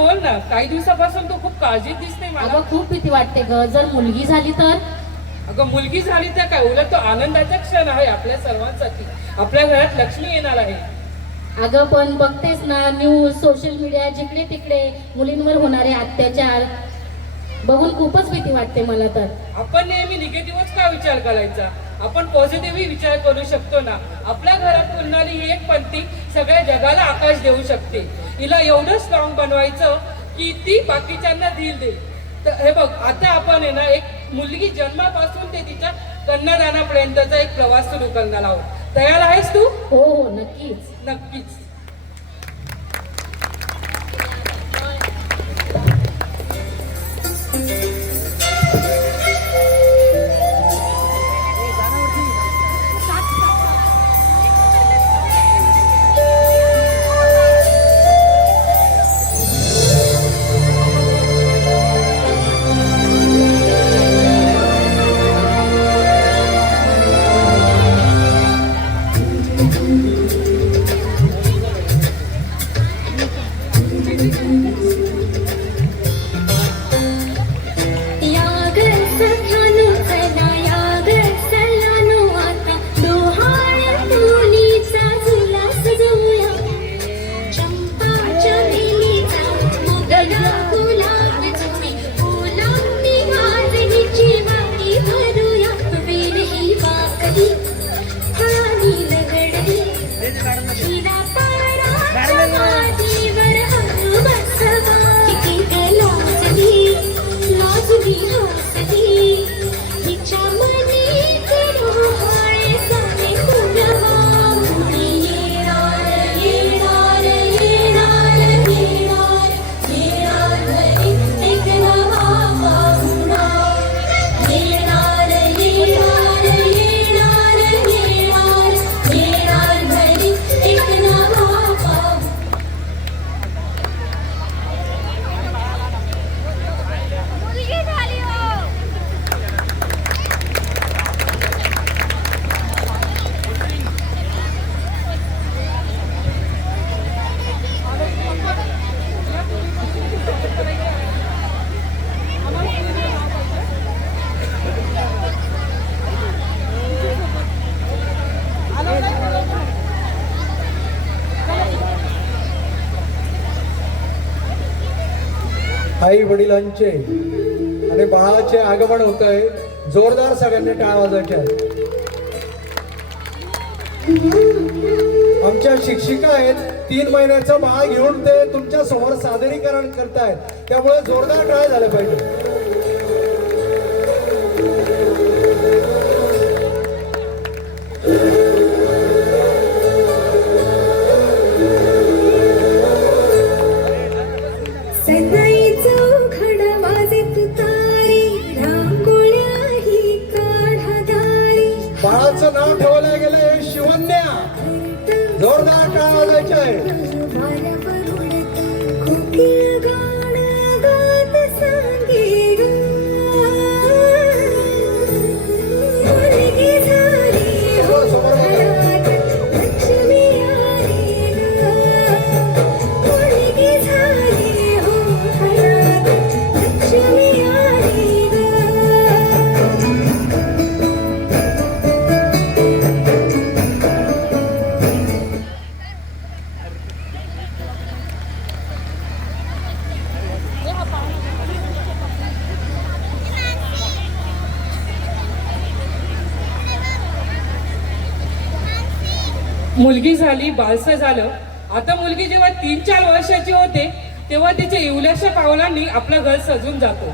बोल ना, काही दिवसापासून तू खूप काळजीत दिसते मला. अगं खूप भीती वाटते ग, जर मुलगी झाली तर. अगं मुलगी झाली तर काय, उलट तो आनंदाचा क्षण आहे आपल्या सर्वांसाठी. आपल्या घरात लक्ष्मी येणार आहे. अगं पण बघतेस ना, न्यूज, सोशल मीडिया, जिकडे तिकडे मुलींवर होणारे अत्याचार बघून खूपच भीती वाटते मला तर. आपण नेहमी निगेटिव्हच का विचार करायचा, आपण पॉझिटिव्हही विचार करू शकतो ना. आपल्या घरात पुरणारी ही एक पंथी सगळ्या जगाला आकाश देऊ शकते. हिला एवढं स्ट्रॉंग बनवायचं की ती बाकीच्यांना दिल दे. तर हे बघ, आता आपण आहे ना, एक मुलगी जन्मापासून ते तिच्या कन्यादानापर्यंतचा एक प्रवास सुरू करणार आहोत. तयार आहेस तू? हो हो नक्कीच. नक्कीच. आई वडिलांचे आणि बाळाचे आगमन होत आहे. जोरदार सगळ्यांनी टाळ वाजवायच्या. आमच्या शिक्षिका आहेत, 3 महिन्याचं बाळ घेऊन ते तुमच्या समोर सादरीकरण करतायत, त्यामुळे जोरदार टाळ झाले पाहिजे. बाळाचं नाव ठेवलं गेलंय शिवन्या. जोरदार टाळ वाजवायचे आहे. मुलगी झाली, बालसं झालं. आता मुलगी जेव्हा 3-4 वर्षाची होते तेव्हा तिच्या इवल्याशा पावलांनी आपलं घर सजून जातं.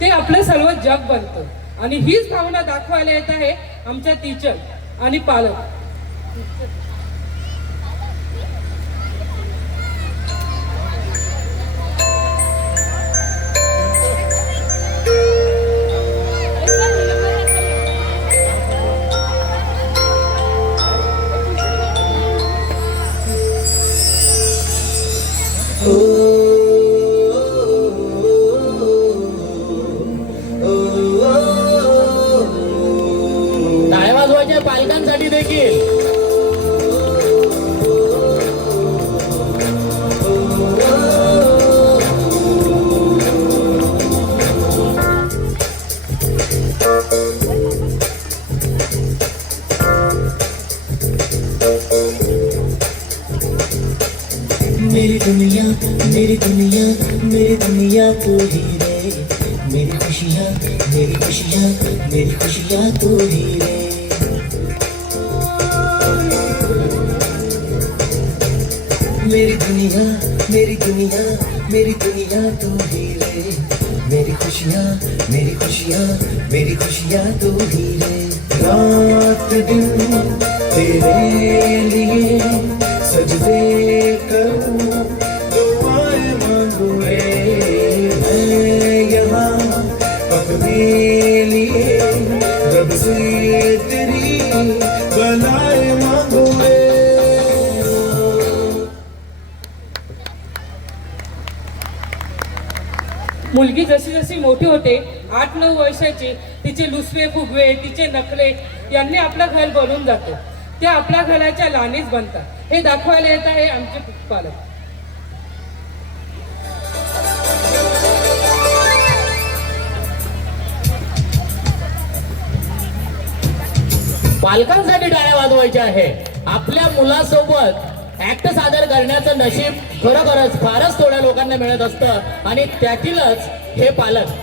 ते आपलं सर्व जग बनतं. आणि हीच भावना दाखवायला येत आहे आमच्या टीचर आणि पालक. टाळ्या वाजवायच्या पालकांसाठी देखील. मेरी दुनिया मेरी दुनिया तू ही रे, मेरी खुशियाँ मेरी खुशियाँ मेरी खुशियाँ तू ही रे। मेरी दुनिया मेरी दुनिया मेरी दुनिया तू ही रे, मेरी खुशियाँ मेरी खुशियाँ मेरी खुशियाँ तू ही रे। रात दिन तेरे लिए सजदे करूं, दुआएं मांगू रे मैं यहाँ अपने लिए, रब से तेरी बनाए मांगू रे। मुलगी जशी जशी मोठी होते 8-9 वर्षाची, तिचे लुसवे फुगवे तिचे नखरे यांनी आपलं घर बनून जातो. ते आपल्या घराच्या लाणीच बनतात. हे दाखवायला येत आहे आमचे पालक. पालकांसाठी टाळ्या वाजवायच्या आहे. आपल्या मुलासोबत ऍक्ट सादर करण्याचं नशीब खरोखरच फारच थोड्या लोकांना मिळत असतं आणि त्यातीलच हे पालक.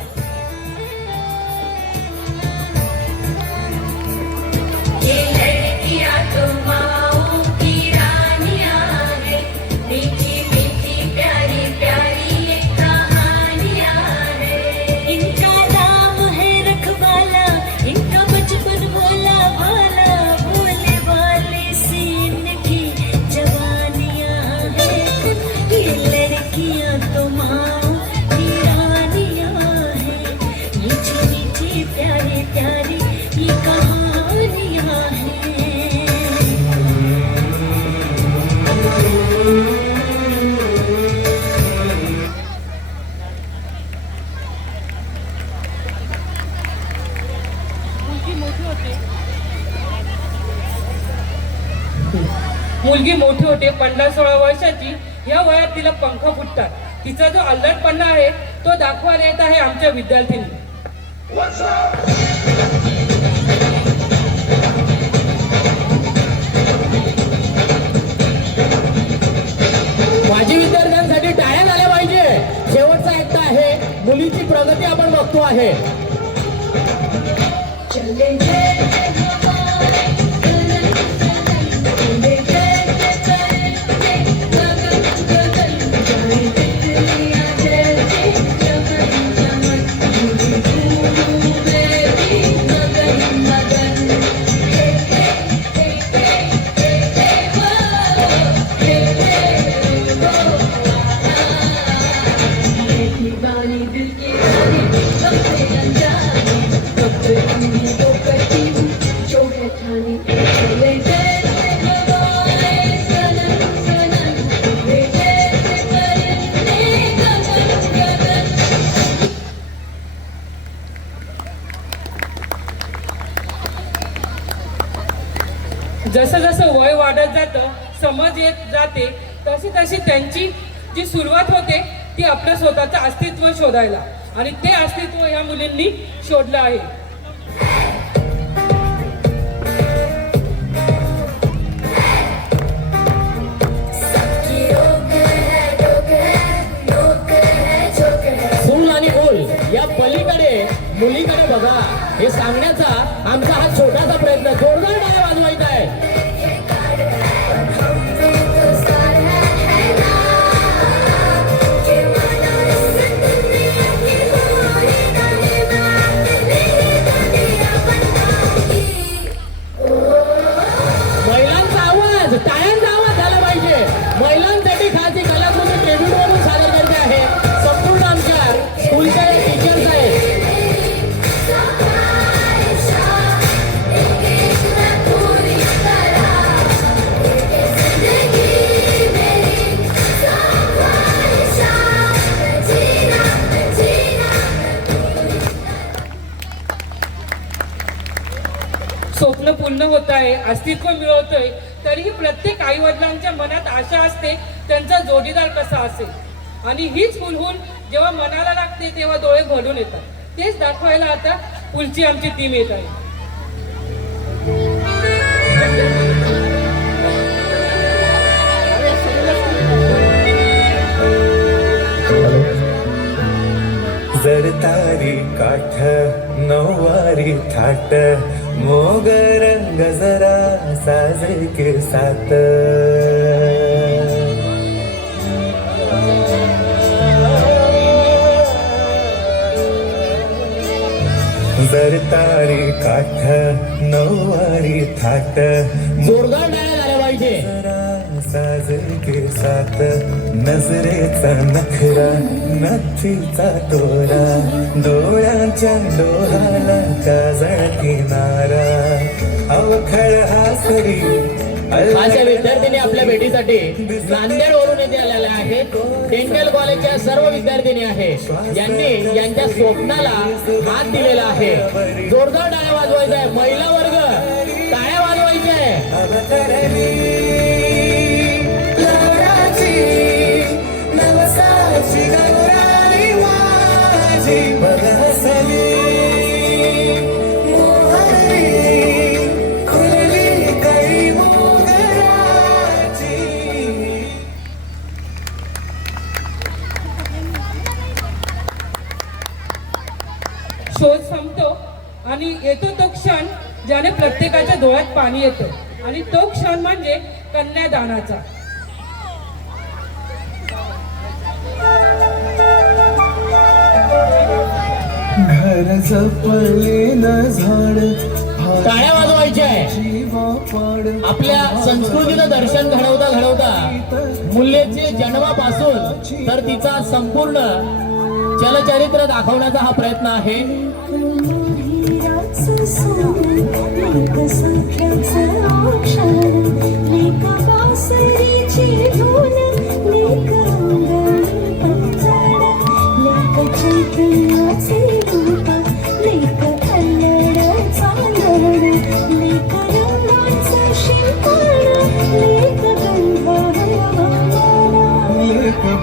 मुलगी मोठी होते 15-16 वर्षाची. या वयात तिला पंख फुटतात. तिचा जो अल्लडपणा आहे तो दाखवायला येत आहे आमच्या विद्यार्थ्यांनी. माजी विद्यार्थ्यांसाठी टाळ्या झाल्या पाहिजे. शेवटचा एकटा आहे, मुलीची प्रगती आपण बघतो आहे. जसं जसं वय वाढत जातं, समज येत जाते, तशी तशी त्यांची जी सुरुवात होते ती आपलं स्वतःचं अस्तित्व शोधायला. आणि ते अस्तित्व या मुलींनी शोधलं आहे. फूल आणि फूल या पलीकडे मुलीकडे बघा, हे सांगण्याचा आमचा हा छोटासा प्रयत्न. जोरदार टाळ्या वाजवायचा आहे. महिलांचा आवाज, टाळ्यांचा आवाज झाला पाहिजे. महिलांसाठी खास ही कलाकृती ट्रिब्यूटवरून सादर करते आहे. संपूर्ण आमच्या स्कूलच्या टीचर्स आहेत. स्वप्न पूर्ण होत आहे, अस्तित्व मिळवतोय, तरीही प्रत्येक आई वडिलांच्या मनात आशा असते त्यांचा जोडीदार कसा असेल. आणि हीच हुलहुल जेव्हा मनाला लागते तेव्हा डोळे भरून येतात. तेच दाखवायला आता पुढची आमची टीम येत आहे. जरतारी काठ नऊवारी थाट मोगर गजरा साजे के साथ जरतारी काठ नऊवारी थाट जोरदार टाळ्या झाल्या पाहिजे. साज के साथ नजरेचा नखरा नथीचा तोरा डोळ्यांच्या डोहाला काजळ किनारा अवखळ हासरी अशा विद्यार्थिनी आपल्या भेटीसाठी नांदेड वरून येथे आलेल्या आहेत. डेंटल कॉलेजच्या सर्व विद्यार्थिनी आहेत. यांनी यांच्या स्वप्नाला हात दिलेला आहे. जोरदार टाळ्या वाजवायचा आहे. महिला वर्ग टाळ्या वाजवायच्या आहे. नवसाची गौराई माझी बरसली मोहरी खुलली कै मोगराची. शोध संपतो आणि येतो तो क्षण ज्याने प्रत्येकाच्या डोळ्यात पाणी येतं आणि तो क्षण म्हणजे कन्यादानाचा. घर जपले न झाड टाळ्या वाजवायच्या आहे. पाड आपल्या संस्कृतीचं दर्शन घडवता घडवता मूल्यचे जन्मापासून तर तिचा संपूर्ण चलचरित्र दाखवण्याचा हा प्रयत्न आहे.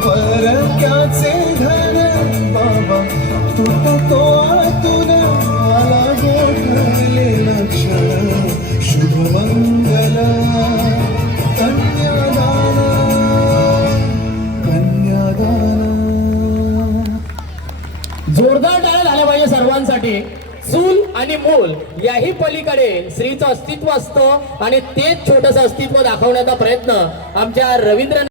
परक्याचे घर बाबा तुटतो आतून मला गोठले लक्षण शुभ मंगल कन्यादान कन्यादान. जोरदार टाळ्या झाल्या पाहिजे सर्वांसाठी. चूल आणि मूल याही पलीकडे स्त्रीचं अस्तित्व असतं आणि तेच छोटंसं अस्तित्व दाखवण्याचा प्रयत्न आमच्या रवींद्र